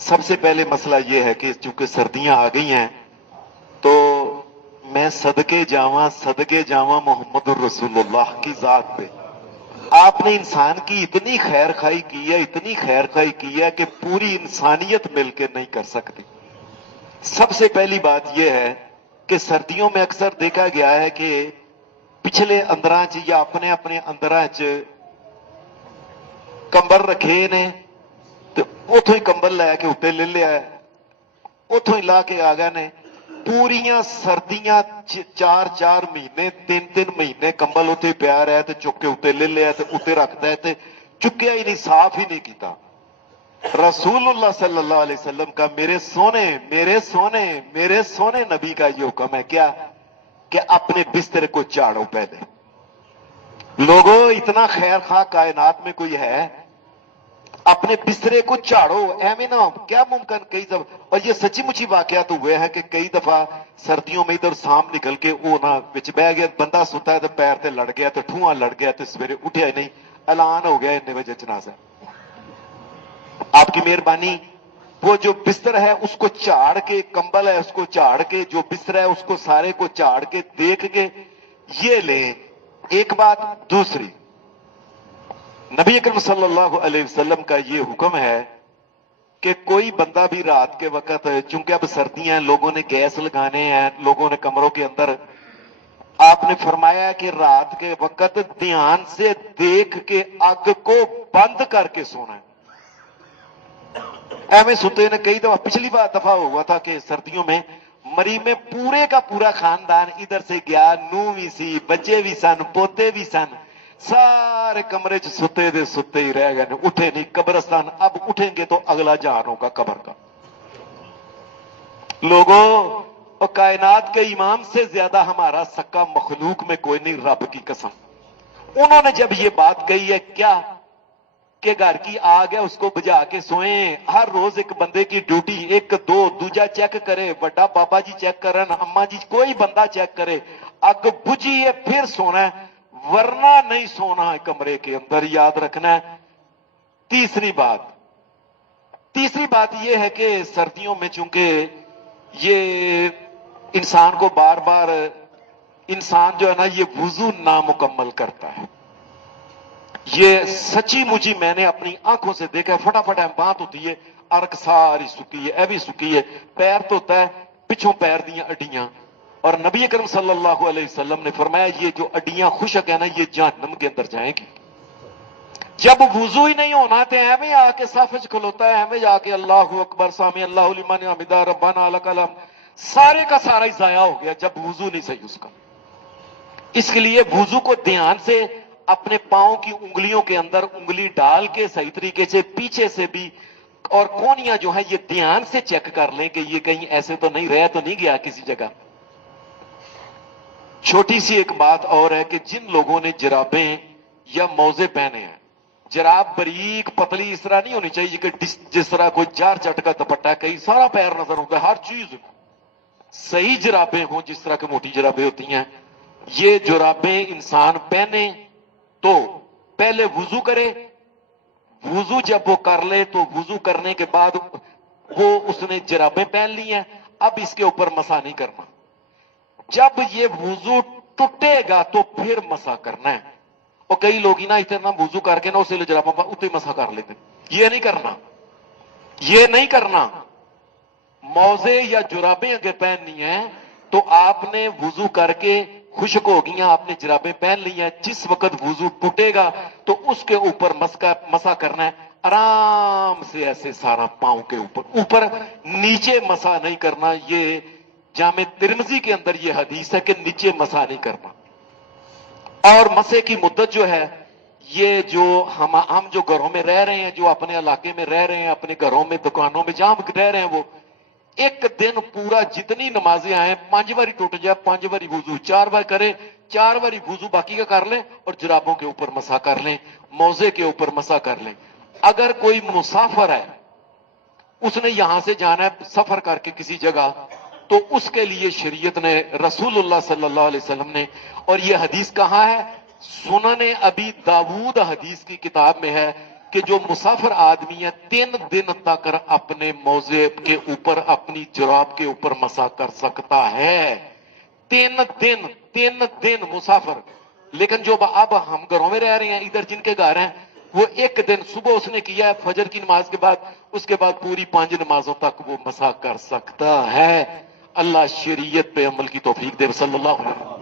سب سے پہلے مسئلہ یہ ہے کہ چونکہ سردیاں آ گئی ہیں تو میں صدقے جاواں محمد الرسول اللہ کی ذات پہ آپ نے انسان کی اتنی خیر خائی کی ہے کہ پوری انسانیت مل کے نہیں کر سکتی۔ سب سے پہلی بات یہ ہے کہ سردیوں میں اکثر دیکھا گیا ہے کہ پچھلے اندراں چ یا اپنے اپنے اندراں چ کمبل رکھے نے تو اتوں ہی کمبل لے کے اتنے لے لیا ہے، اتوں ہی لا کے آ گئے نے۔ پوریاں سردیاں چار چار مہینے تین تین مہینے کمبل اتنے پیا رہا تو چک کے اتنے لے لیا تو اتنے رکھتا ہے تو چکیا ہی نہیں، صاف ہی نہیں کیتا۔ رسول اللہ صلی اللہ علیہ وسلم کا میرے سونے نبی کا یہ حکم ہے کیا کہ اپنے بستر کو چاڑو پہلے۔ لوگوں اتنا خیر خواہ کائنات میں کوئی ہے؟ اپنے بسترے کو چاڑو، ایویں نہ کیا ممکن کئی دفعہ، اور یہ سچی مچی واقعات ہوئے ہیں کہ کئی دفعہ سردیوں میں ادھر سام نکل کے وہ نہ بچ بہ گیا، بندہ ستا ہے تو پیر تے لڑ گیا تو ٹھواں لڑ گیا تو سویرے اٹھیا ہی نہیں، اعلان ہو گیا اتنے بجے جنازہ۔ آپ کی مہربانی، وہ جو بستر ہے اس کو چاڑ کے، کمبل ہے اس کو چاڑ کے، جو بستر ہے اس کو سارے کو چاڑ کے دیکھ کے یہ لیں۔ ایک بات۔ دوسری، نبی اکرم صلی اللہ علیہ وسلم کا یہ حکم ہے کہ کوئی بندہ بھی رات کے وقت، چونکہ اب سردیاں ہیں لوگوں نے گیس لگانے ہیں، لوگوں نے کمروں کے اندر، آپ نے فرمایا کہ رات کے وقت دھیان سے دیکھ کے آگ کو بند کر کے سونا ہے۔ ایویں ستے نے کئی دفعہ، پچھلی بار دفعہ ہوا تھا کہ سردیوں میں مری میں پورے کا پورا خاندان ادھر سے گیا، نو بھی سی، بچے بھی سن، پوتے بھی سن، سارے کمرے چ ستے ہی رہ گئے، اٹھے نہیں۔ قبرستان اب اٹھیں گے تو اگلا جہان ہوگا قبر کا۔ لوگوں، اور کائنات کے امام سے زیادہ ہمارا سکا مخلوق میں کوئی نہیں، رب کی قسم۔ انہوں نے جب یہ بات کہی ہے کیا کہ گھر کی آگ ہے اس کو بجھا کے سوئیں، ہر روز ایک بندے کی ڈیوٹی، ایک دو دوجا چیک کرے، بڑا بابا جی چیک کرن، اما جی کوئی بندہ چیک کرے، اگ بجھی ہے پھر سونا ہے، ورنہ نہیں سونا ہے کمرے کے اندر، یاد رکھنا ہے۔ تیسری بات یہ ہے کہ سردیوں میں چونکہ یہ انسان کو بار بار، انسان جو ہے نا یہ وضو نامکمل کرتا ہے۔ یہ سچی مجھی میں نے اپنی آنکھوں سے دیکھا ہے، فٹافٹ بات ہوتی ہے، ارک ساری سکی ہے، ایوی سکی ہے، پیر تو ہوتا ہے، پچھوں پیر دیاں اڈیاں، اور نبی اکرم صلی اللہ علیہ وسلم نے فرمایا یہ جو اڈیاں خشک ہے نا یہ جہنم کے اندر جائیں گی۔ جب وضو ہی نہیں ہونا تو ایویں آ کے صف وچ کھلوتا ہے، ایویں جا کے اللہ اکبر سامع اللہ لمن حمدہ ربنا لک الحمد، سارے کا سارا ہی ضائع ہو گیا جب وضو نہیں صحیح اس کا۔ اس کے لیے وضو کو دھیان سے اپنے پاؤں کی انگلیوں کے اندر انگلی ڈال کے صحیح طریقے سے پیچھے سے بھی، اور کونیاں جو ہیں یہ دھیان سے چیک کر لیں کہ یہ کہیں ایسے تو نہیں رہ تو نہیں گیا کسی جگہ۔ چھوٹی سی ایک بات اور ہے کہ جن لوگوں نے جرابیں یا موزے پہنے ہیں، جراب باریک پتلی اس طرح نہیں ہونی چاہیے کہ جس طرح کوئی جار چٹ کا دوپٹہ کہیں سارا پیر نظر ہوتا ہے، ہر چیز صحیح جرابیں ہوں جس طرح کی موٹی جرابیں ہوتی ہیں۔ یہ جرابیں انسان پہنے تو پہلے وضو کرے، وضو جب وہ کر لے تو وضو کرنے کے بعد وہ اس نے جرابیں پہن لی ہیں، اب اس کے اوپر مسح نہیں کرنا۔ جب یہ وضو ٹوٹے گا تو پھر مسح کرنا ہے۔ اور کئی لوگ ہی نا اتنا وضو کر کے نا اسے جرابوں پر اتنے مسح کر لیتے، یہ نہیں کرنا، یہ نہیں کرنا۔ موزے یا جرابیں اگر پہننی ہیں تو آپ نے وضو کر کے خشک ہو گیا، آپ نے جرابیں پہن لی ہیں، جس وقت وضو ٹوٹے گا تو اس کے اوپر مسح کرنا ہے، آرام سے ایسے سارا پاؤں کے اوپر نیچے مسح نہیں کرنا۔ یہ جامع ترمذی کے اندر یہ حدیث ہے کہ نیچے مسح نہیں کرنا۔ اور مسح کی مدت جو ہے، یہ جو ہم جو گھروں میں رہ رہے ہیں، جو اپنے علاقے میں رہ رہے ہیں، اپنے گھروں میں دکانوں میں جہاں رہ رہے ہیں، وہ ایک دن پورا جتنی نمازیں آئیں 5 باری ٹوٹ جائے 5 باری وضو، 4 بار کرے 4 باری وضو باقی کا کر لیں، اور جرابوں کے اوپر مسح کر لیں، موزے کے اوپر مسح کر لیں۔ اگر کوئی مسافر ہے، اس نے یہاں سے جانا ہے سفر کر کے کسی جگہ، تو اس کے لیے شریعت نے، رسول اللہ صلی اللہ علیہ وسلم نے، اور یہ حدیث کہاں ہے؟ سنن ابی داود حدیث کی کتاب میں ہے، کہ جو مسافر آدمی ہے 3 دن تک اپنے موزے کے اوپر اپنی جراب کے اوپر مسا کر سکتا ہے. 3 دن مسافر. لیکن جو اب ہم گھروں میں رہ رہے ہیں ادھر جن کے گھر ہیں وہ 1 دن صبح اس نے کیا ہے فجر کی نماز کے بعد, اس کے بعد پوری 5 نمازوں تک وہ مسا کر سکتا ہے. اللہ شریعت پہ عمل کی توفیق دے. صلی اللہ علیہ وسلم.